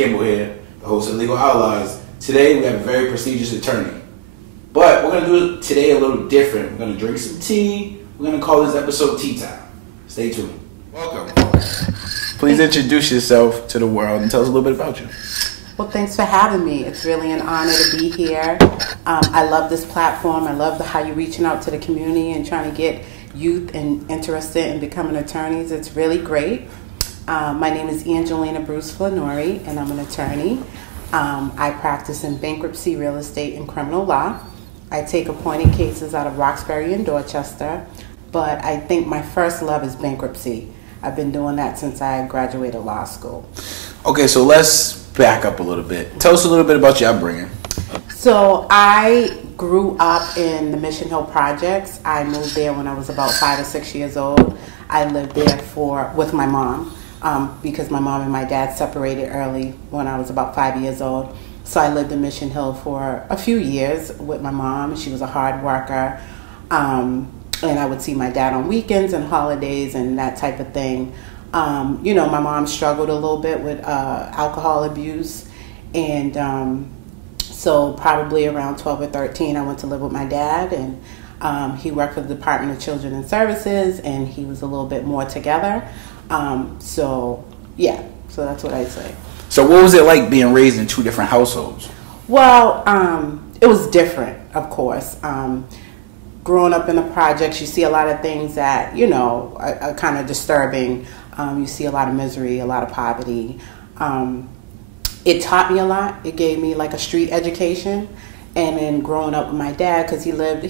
Campbell here, the host of Legal Outlaws. Today we have a very prestigious attorney. But we're going to do it today a little different. We're going to drink some tea. We're going to call this episode Tea Time. Stay tuned. Welcome. Please introduce yourself to the world and tell us a little bit about you. Well, thanks for having me. It's really an honor to be here. I love this platform. I love how you're reaching out to the community and trying to get youth and interested in becoming attorneys. It's really great. My name is Angelina Bruce-Flounory, and I'm an attorney. I practice in bankruptcy, real estate, and criminal law. I take appointed cases out of Roxbury and Dorchester, but I think my first love is bankruptcy. I've been doing that since I graduated law school. Okay, so let's back up a little bit. Tell us a little bit about your upbringing. So I grew up in the Mission Hill Projects. I moved there when I was about 5 or 6 years old. I lived there with my mom because my mom and my dad separated early when I was about 5 years old. So I lived in Mission Hill for a few years with my mom. She was a hard worker. And I would see my dad on weekends and holidays and that type of thing. You know, my mom struggled a little bit with alcohol abuse. And so probably around 12 or 13, I went to live with my dad. And he worked for the Department of Children and Services, and he was a little bit more together. So that's what I'd say. So what was it like being raised in two different households? Well, it was different, of course. Growing up in the projects, you see a lot of things that, you know, are kind of disturbing. You see a lot of misery, a lot of poverty. It taught me a lot. It gave me like a street education. And then growing up with my dad, because we lived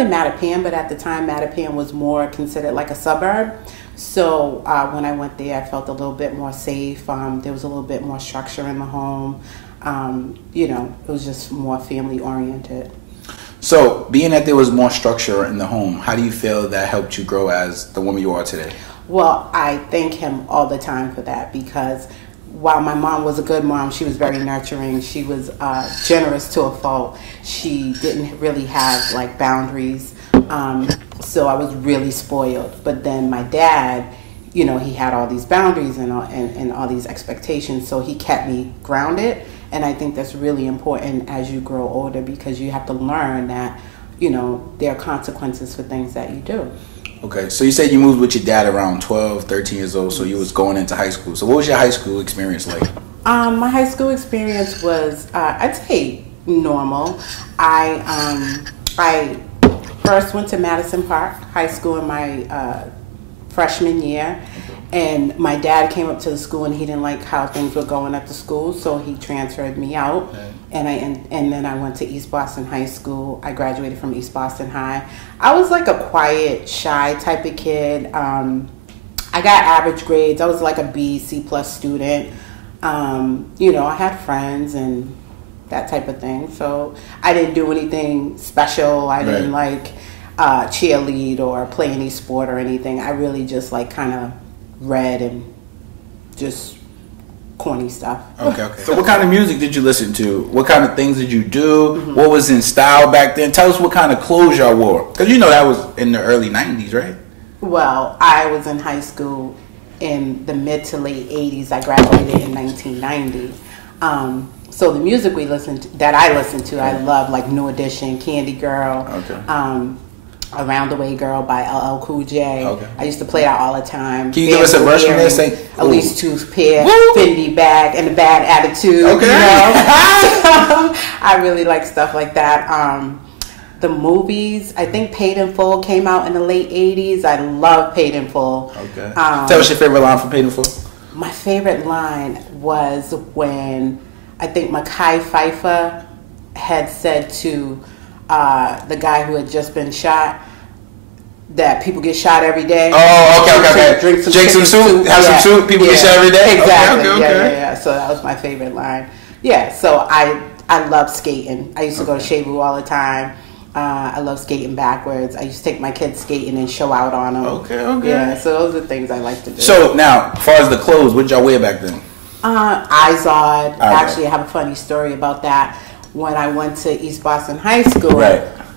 in Mattapan, but at the time Mattapan was more considered like a suburb. So when I went there, I felt a little bit more safe. There was a little bit more structure in the home. You know, it was just more family oriented. So being that there was more structure in the home, how do you feel that helped you grow as the woman you are today? Well, I thank him all the time for that, because while my mom was a good mom, she was very nurturing. She was generous to a fault. She didn't really have like boundaries. So I was really spoiled. But then my dad, you know, he had all these boundaries and all these expectations. So he kept me grounded. And I think that's really important as you grow older, because you have to learn that, you know, there are consequences for things that you do. Okay, so you said you moved with your dad around 12, 13 years old, so you was going into high school. So what was your high school experience like? My high school experience was, I'd say, normal. I first went to Madison Park High School in my freshman year, and my dad came up to the school and he didn't like how things were going at the school, so he transferred me out. Okay. And then I went to East Boston High School. I graduated from East Boston High. I was like a quiet, shy type of kid. I got average grades. I was like a B, C+ student. You know, I had friends and that type of thing. So I didn't do anything special. I didn't like cheerlead or play any sport or anything. I really just like kind of read and just corny stuff. Okay. So what kind of music did you listen to? What kind of things did you do? Mm-hmm. What was in style back then? Tell us what kind of clothes y'all wore. Because you know that was in the early 90s, right? Well, I was in high school in the mid to late 80s. I graduated in 1990. So the music that I listened to, I love like New Edition, Candy Girl, Around the Way Girl by LL Cool J. Okay. I used to play that all the time. Can you give us a verse from this? Elise Toothpick, Fendi Bag, and the Bad Attitude. Okay. You know? I really like stuff like that. The movies, I think Paid in Full came out in the late 80s. I love Paid in Full. Okay. Tell us your favorite line from Paid in Full. My favorite line was when I think Mekhi Phifer had said to the guy who had just been shot that people get shot every day. Oh, okay. Drink some soup, have some soup, people get shot every day? Exactly. Okay. Yeah. So that was my favorite line. Yeah, so I love skating. I used to go to Shabu all the time. I love skating backwards. I used to take my kids skating and show out on them. Okay. Yeah, so those are the things I like to do. So now, as far as the clothes, what did y'all wear back then? Izod. Actually, I have a funny story about that. When I went to East Boston High School,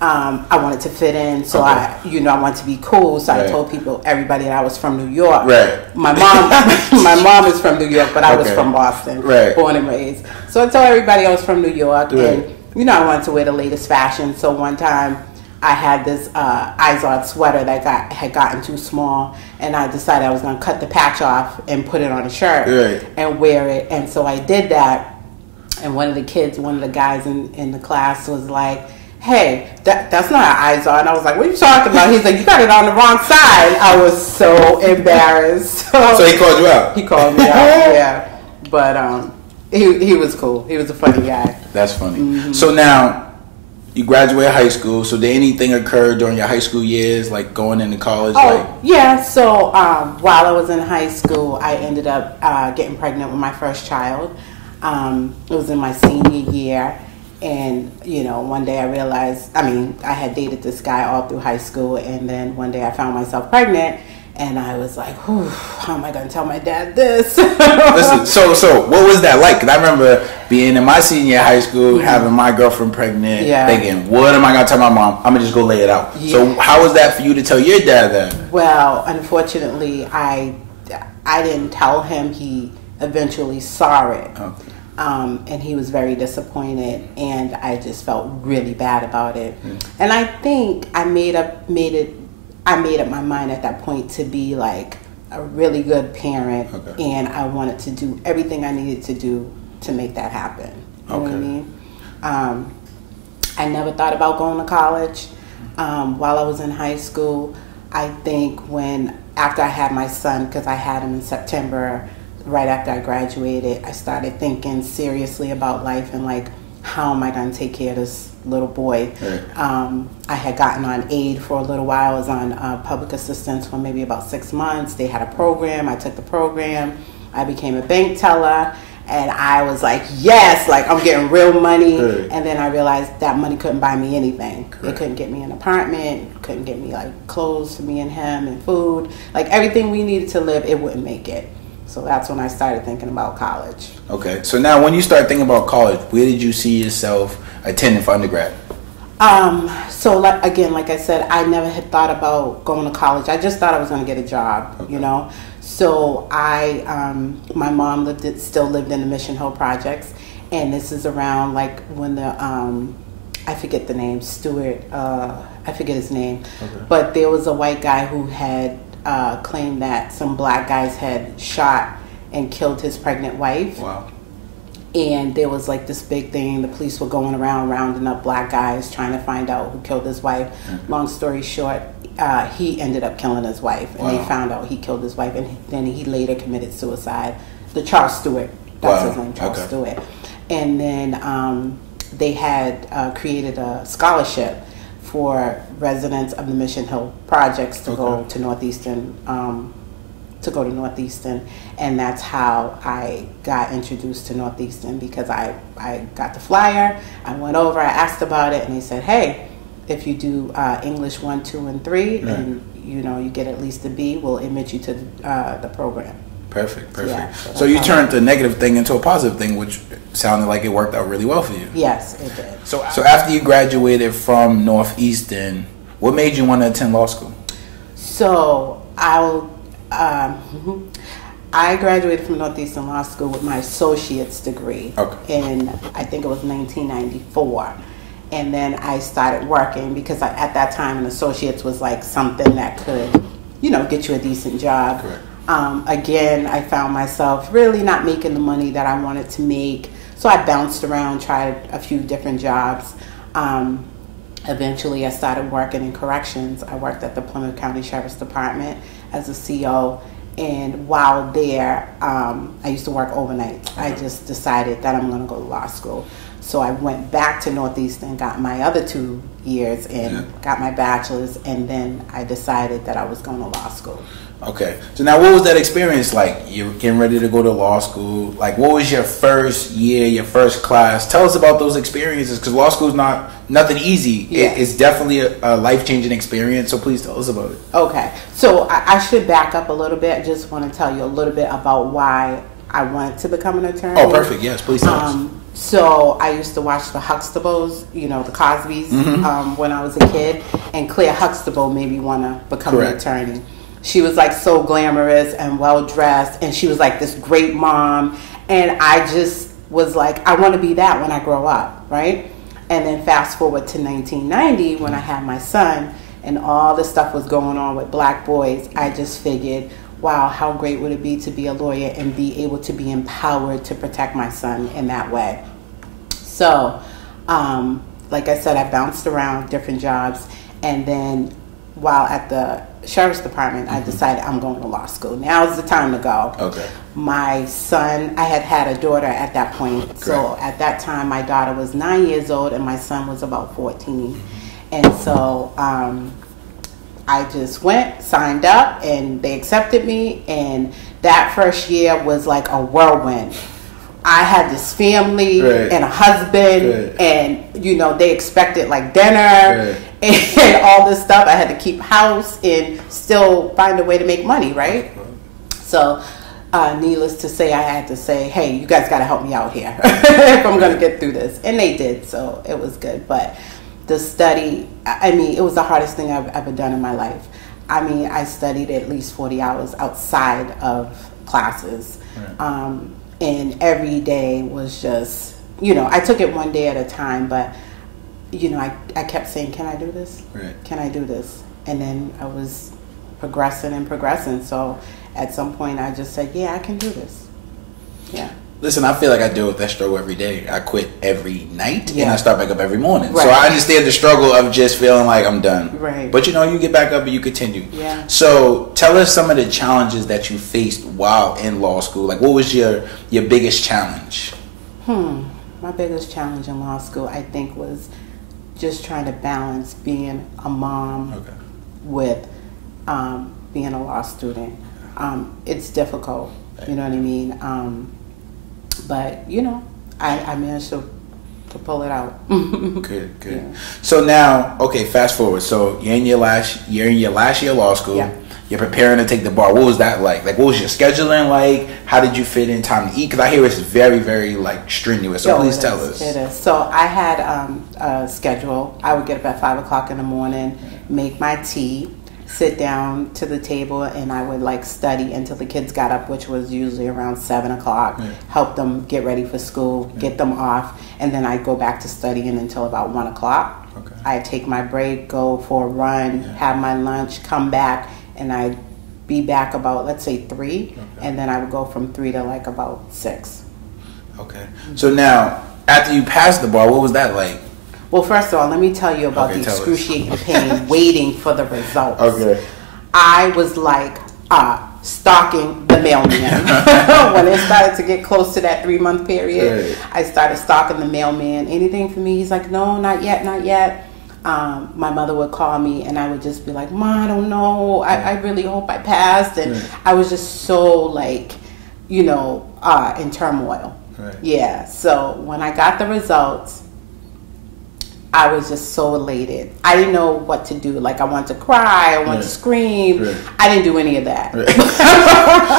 I wanted to fit in, so Okay. I wanted to be cool. So Right. I told everybody that I was from New York. Right. My mom is from New York, but I was Okay. from Boston, Right. born and raised. So I told everybody I was from New York, Right. and I wanted to wear the latest fashion. So one time, I had this Izod sweater that had gotten too small, and I decided I was going to cut the patch off and put it on a shirt Right. and wear it. And so I did that. And one of the guys in the class was like, "Hey, that's not an Izod." And I was like, "What are you talking about?" He's like, "You got it on the wrong side." I was so embarrassed. So he called you out? He called me out, yeah. But he was cool. He was a funny guy. That's funny. So now, you graduated high school. So did anything occur during your high school years, like going into college? Yeah. So while I was in high school, I ended up getting pregnant with my first child. It was in my senior year. And, one day I realized, I had dated this guy all through high school. And then one day I found myself pregnant. And I was like, whew, how am I going to tell my dad this? Listen, so what was that like? Because I remember being in my senior year of high school, having my girlfriend pregnant, thinking, what am I going to tell my mom? I'm going to just go lay it out. Yeah. So how was that for you to tell your dad that? Well, unfortunately, I didn't tell him. He eventually saw it. Okay. And he was very disappointed, and I just felt really bad about it. And I think I made up my mind at that point to be like a really good parent, and I wanted to do everything I needed to do to make that happen. You know what I mean? I never thought about going to college. While I was in high school, I think after I had my son, because I had him in September, right after I graduated, I started thinking seriously about life and like, how am I going to take care of this little boy? Right. I had gotten on aid for a little while. I was on public assistance for maybe about 6 months. They had a program. I took the program. I became a bank teller. And I was like, yes, like I'm getting real money. Right. And then I realized that money couldn't buy me anything. Right. It couldn't get me an apartment. Couldn't get me like clothes for me and him and food. Like everything we needed to live, it wouldn't make it. So that's when I started thinking about college. Okay. So now when you start thinking about college, where did you see yourself attending for undergrad? So like I said, I never had thought about going to college. I just thought I was going to get a job, So my mom still lived in the Mission Hill projects. And this is around like when I forget the name, Stewart, I forget his name. Okay. But there was a white guy who had claimed that some black guys had shot and killed his pregnant wife. Wow. And there was like this big thing. The police were going around rounding up black guys trying to find out who killed his wife. Mm-hmm. Long story short, he ended up killing his wife. And they found out he killed his wife. And then he later committed suicide. The Charles Stewart. That's his name, Charles Stewart. And then they had created a scholarship for residents of the Mission Hill projects to go to Northeastern, and that's how I got introduced to Northeastern, because I got the flyer, I went over, I asked about it, and they said, hey, if you do English 1, 2, and 3, and you get at least a B, we'll admit you to the program. Perfect. Yeah, so you turned the negative thing into a positive thing, which sounded like it worked out really well for you. Yes, it did. So after you graduated from Northeastern, what made you want to attend law school? So I graduated from Northeastern Law School with my associate's degree in, I think it was 1994. And then I started working because at that time an associate's was like something that could, get you a decent job. Correct. Again, I found myself really not making the money that I wanted to make. So I bounced around, tried a few different jobs. Eventually, I started working in corrections. I worked at the Plymouth County Sheriff's Department as a CO. And while there, I used to work overnight. I just decided that I'm going to go to law school. So I went back to Northeastern, got my other 2 years in, got my bachelor's, and then I decided that I was going to law school. Okay. So now what was that experience like? You're getting ready to go to law school. Like, what was your first year, your first class? Tell us about those experiences, because law school is nothing easy. Yeah. It's definitely a life-changing experience, so please tell us about it. Okay. So I should back up a little bit. I just want to tell you a little bit about why I wanted to become an attorney. Oh, perfect. Yes, please tell us. So I used to watch the Huxtables, you know, the Cosbys, when I was a kid. And Claire Huxtable made me want to become an attorney. She was like so glamorous and well dressed, and she was like this great mom. And I just was like, I want to be that when I grow up, right? And then fast forward to 1990 when I had my son, and all this stuff was going on with black boys. I just figured, wow, how great would it be to be a lawyer and be able to be empowered to protect my son in that way. So, like I said, I bounced around different jobs, and then while at the sheriff's department, I decided I'm going to law school. Now's the time to go. Okay. My son, I had a daughter at that point. Correct. So at that time, my daughter was 9 years old, and my son was about 14. And so I just went, signed up, and they accepted me. And that first year was like a whirlwind. I had this family and a husband, and you know they expected like dinner and all this stuff. I had to keep house and still find a way to make money, right? So, needless to say, I had to say, "Hey, you guys got to help me out here if I'm going to get through this," and they did. So it was good. But the study, I mean, it was the hardest thing I've ever done in my life. I mean, I studied at least 40 hours outside of classes. And every day was just, you know, I took it one day at a time, but, you know, I kept saying, can I do this? Can I do this? And then I was progressing and progressing. So at some point I just said, yeah, I can do this. Yeah. Listen, I feel like I deal with that struggle every day. I quit every night and I start back up every morning. So I understand the struggle of just feeling like I'm done. But you know, you get back up and you continue. So tell us some of the challenges that you faced while in law school. Like, what was your biggest challenge? My biggest challenge in law school, I think, was just trying to balance being a mom with being a law student. It's difficult, you know what I mean? But, you know, I managed to pull it out. Good. Yeah. So now, okay, fast forward. So you're in your last year of law school. Yeah. You're preparing to take the bar. What was that like? Like, what was your scheduling like? How did you fit in time to eat? Because I hear it's very, very, like, strenuous. So please tell us. It is. So I had a schedule. I would get up at 5 o'clock in the morning, make my tea, sit down to the table, and I would like study until the kids got up, which was usually around 7 o'clock, help them get ready for school, get them off, and then I'd go back to studying until about 1 o'clock. I'd take my break, go for a run, have my lunch, come back, and I'd be back about, let's say 3, and then I would go from 3 to like about 6. Okay. So now, after you passed the bar, what was that like? Well, first of all, let me tell you about the excruciating pain waiting for the results. I was like stalking the mailman. When it started to get close to that 3-month period, I started stalking the mailman. Anything for me? He's like, no, not yet, not yet. My mother would call me, and I would just be like, Ma, I don't know. I really hope I passed. And I was just so like, you know, in turmoil. Yeah. So when I got the results, I was just so elated. I didn't know what to do. Like, I wanted to cry, I wanted to scream. I didn't do any of that.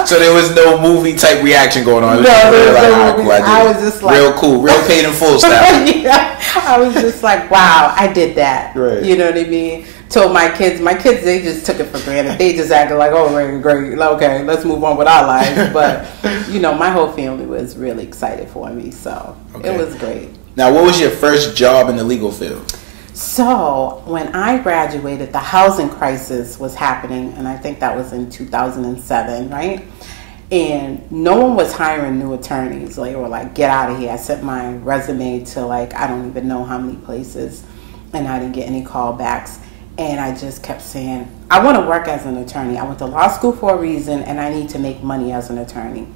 So there was no movie type reaction going on. No, there was no movie. I was just like, real cool, real paid in full style. I was just like, wow, I did that. You know what I mean? Told my kids, they just took it for granted. They just acted like, oh, great, okay, let's move on with our lives. But, you know, my whole family was really excited for me, so it was great. Now, what was your first job in the legal field? So, when I graduated, the housing crisis was happening, and I think that was in 2007, right? And no one was hiring new attorneys. They were like, get out of here. I sent my resume to, like, I don't even know how many places, and I didn't get any callbacks. And I just kept saying, I want to work as an attorney. I went to law school for a reason, and I need to make money as an attorney.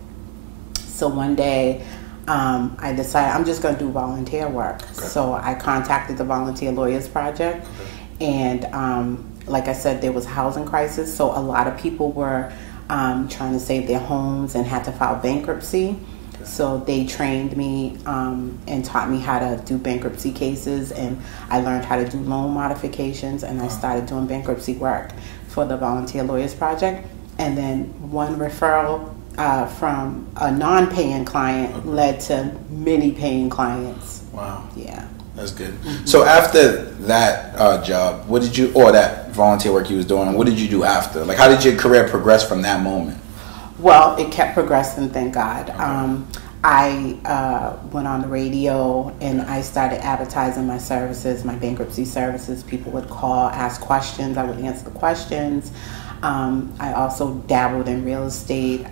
So one day, I decided I'm just going to do volunteer work. So I contacted the Volunteer Lawyers Project, and like I said, there was a housing crisis, so a lot of people were trying to save their homes and had to file bankruptcy. So they trained me and taught me how to do bankruptcy cases, and I learned how to do loan modifications, and I started doing bankruptcy work for the Volunteer Lawyers Project. And then one referral from a non-paying client led to many paying clients. Wow. Yeah. That's good. Mm-hmm. So after that job, what did you, or that volunteer work you was doing, what did you do after? Like, how did your career progress from that moment? Well, it kept progressing, thank God. Okay. I went on the radio and I started advertising my services, my bankruptcy services. People would call, ask questions. I would answer the questions. I also dabbled in real estate,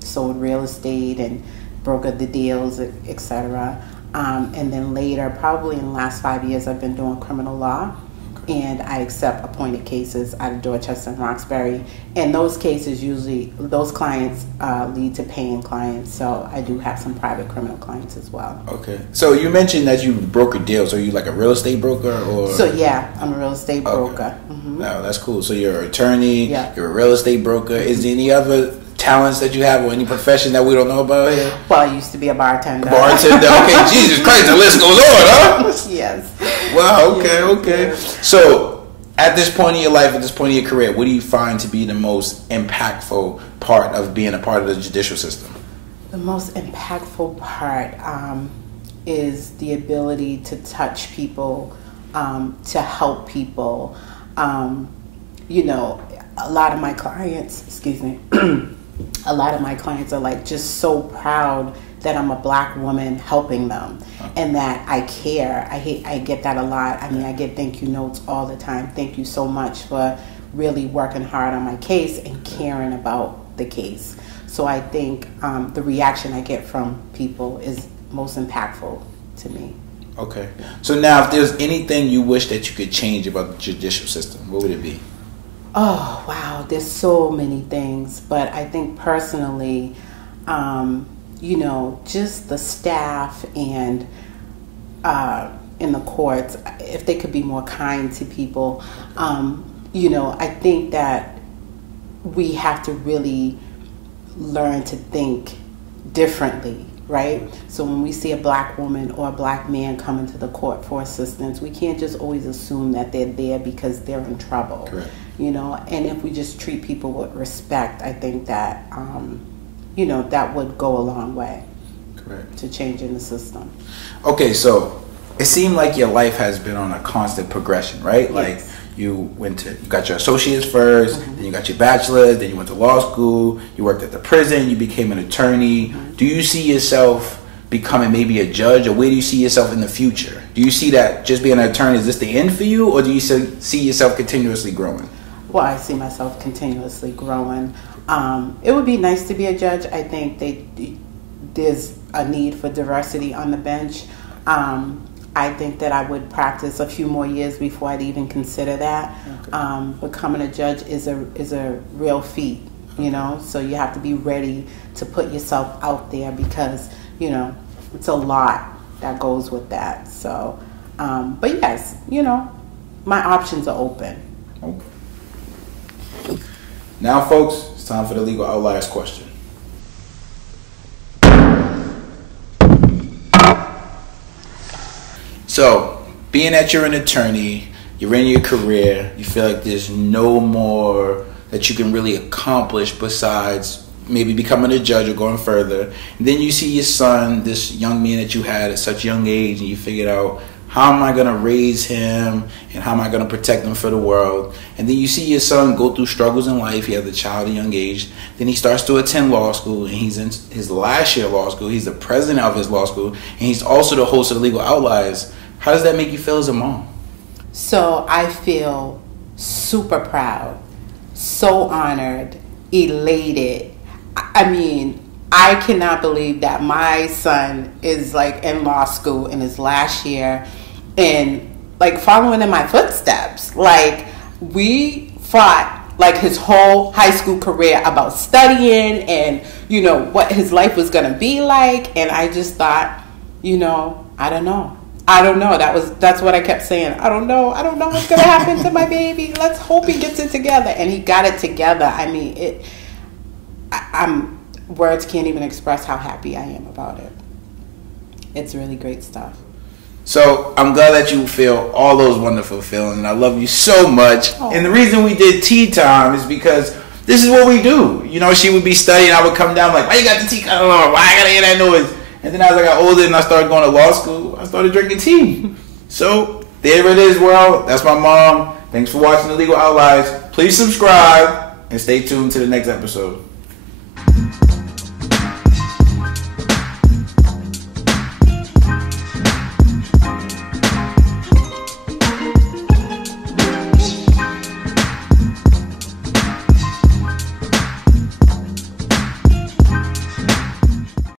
sold real estate and brokered the deals, etc. And then later, probably in the last 5 years, I've been doing criminal law. And I accept appointed cases out of Dorchester and Roxbury. And those cases usually, those clients lead to paying clients. So I do have some private criminal clients as well. Okay. So you mentioned that you broker deals. Are you like a real estate broker or? So yeah, I'm a real estate broker. Okay. Mm-hmm. No, that's cool. So you're an attorney, yeah. You're a real estate broker. Is there any other talents that you have or any profession that we don't know about here? Well, I used to be a bartender. Bartender, okay. Jesus Christ, the list goes on, huh? Yes. Wow, okay, yes, okay. Yes. So, at this point in your life, at this point in your career, what do you find to be the most impactful part of being a part of the judicial system? The most impactful part is the ability to touch people, to help people. You know, a lot of my clients, a lot of my clients are like just so proud that I'm a black woman helping them and that I care. I get that a lot. I mean, I get thank you notes all the time. Thank you so much for really working hard on my case and caring about the case. So I think the reaction I get from people is most impactful to me. Okay. So now if there's anything you wish that you could change about the judicial system, what would it be? Oh, wow. There's so many things. But I think personally, you know, just the staff and in the courts, if they could be more kind to people. You know, I think that we have to really learn to think differently, right? So when we see a black woman or a black man come into the court for assistance, we can't just always assume that they're there because they're in trouble. Correct. You know, and if we just treat people with respect, I think that, you know, that would go a long way. Correct. To changing the system. Okay, so it seemed like your life has been on a constant progression, right? Yes. Like you got your associates first, then you got your bachelor's, then you went to law school, you worked at the prison, you became an attorney. Do you see yourself becoming maybe a judge, or where do you see yourself in the future? Do you see that just being an attorney, is this the end for you, or do you see yourself continuously growing? Well, I see myself continuously growing. It would be nice to be a judge. I think there's a need for diversity on the bench. I think that I would practice a few more years before I'd even consider that. Okay. Becoming a judge is a real feat, you know, so you have to be ready to put yourself out there because, you know, it's a lot that goes with that. So, but yes, you know, my options are open. Okay. Now, folks, it's time for the Legal Outliers question. So, being that you're an attorney, you're in your career, you feel like there's no more that you can really accomplish besides maybe becoming a judge or going further. And then you see your son, this young man that you had at such a young age, and you figured out, how am I going to raise him and how am I going to protect him for the world? And then you see your son go through struggles in life. He has a child at a young age. Then he starts to attend law school, and he's in his last year of law school. He's the president of his law school, and he's also the host of the Legal Outliers. How does that make you feel as a mom? So I feel super proud, so honored, elated. I mean, I cannot believe that my son is like in law school in his last year and like following in my footsteps. Like we fought like his whole high school career about studying and, you know, what his life was going to be like. And I just thought, you know, I don't know. That's what I kept saying. I don't know what's going to happen to my baby. Let's hope he gets it together. And he got it together. I mean, words can't even express how happy I am about it. It's really great stuff. So I'm glad that you feel all those wonderful feelings. I love you so much. Oh. And the reason we did Tea Time is because this is what we do. You know, she would be studying. I would come down like, why you got the tea kettle on? Why I gotta hear that noise? And then as I got older and I started going to law school, I started drinking tea. So there it is, world. That's my mom. Thanks for watching The Legal Outliers. Please subscribe and stay tuned to the next episode.